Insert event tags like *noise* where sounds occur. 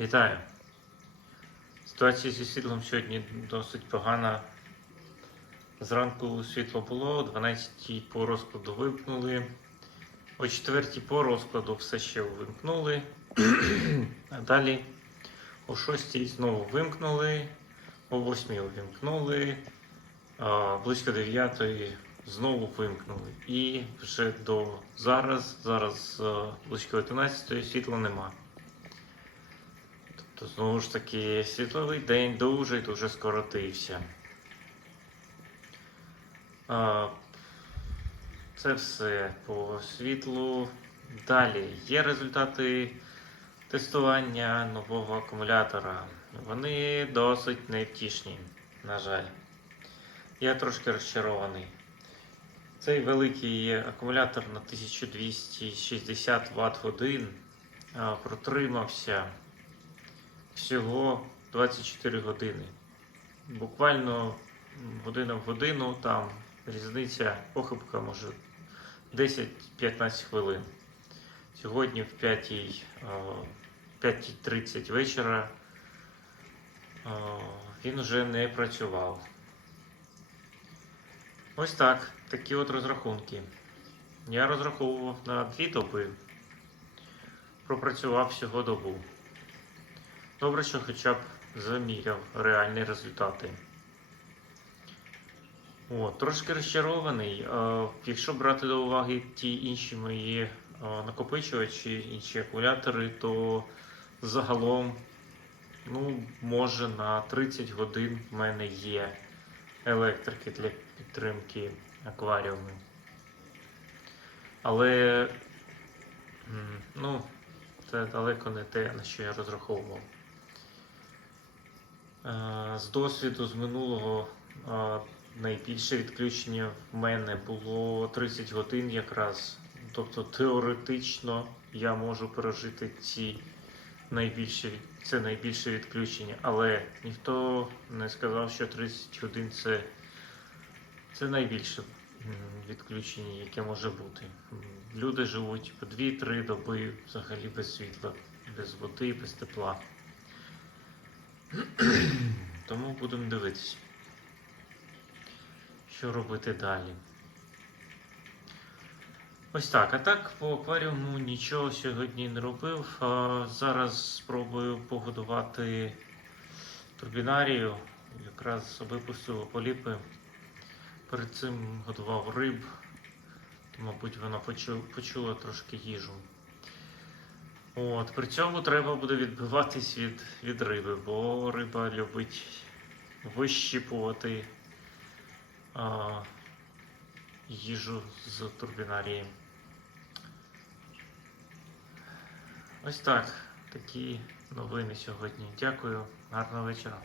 Вітаю. Ситуація зі світлом сьогодні досить погана. Зранку світло було, о 12 по розкладу вимкнули. О 4 по розкладу все ще вимкнули. *clears throat* А далі о 6 знову вимкнули, о 8 увімкнули, близько 9 знову вимкнули. І вже до зараз, зараз е, близько 11 світла нема. Тобто, знову ж таки, світловий день дуже і дуже скоротився. Це все по світлу. Далі є результати тестування нового акумулятора. Вони досить невтішні, на жаль. Я трошки розчарований. Цей великий акумулятор на 1260 Вт годин протримався всього 24 години. Буквально година в годину там різниця похибка може 10-15 хвилин. Сьогодні в 5, е, 5.30 вечора він вже не працював. Ось так, такі от розрахунки. Я розраховував на дві доби, пропрацював всього добу. Добре, що хоча б заміряв реальні результати. О, трошки розчарований. Е, Якщо брати до уваги ті інші мої е, накопичувачі, інші акумулятори, то загалом, ну, може на 30 годин в мене є електрики для підтримки акваріуму. Але ну, це далеко не те, на що я розраховував. Е, З досвіду з минулого е, найбільше відключення в мене було 30 годин якраз. Тобто теоретично я можу пережити ці найбільші, це найбільше відключення, але ніхто не сказав, що 30 годин це, це найбільше відключення, яке може бути. Люди живуть по 2-3 доби взагалі без світла, без води, без тепла. Тому будемо дивитися, що робити далі. Ось так. А так по акваріуму нічого сьогодні не робив. Зараз спробую погодувати турбінарію. Якраз випустив поліпи. Перед цим годував риб, то, мабуть, вона почу- почула трошки їжу. От, при цьому треба буде відбиватись від, від риби, бо риба любить вищіпувати а, їжу з турбінарії. Ось так. Такі новини сьогодні. Дякую, гарного вечора.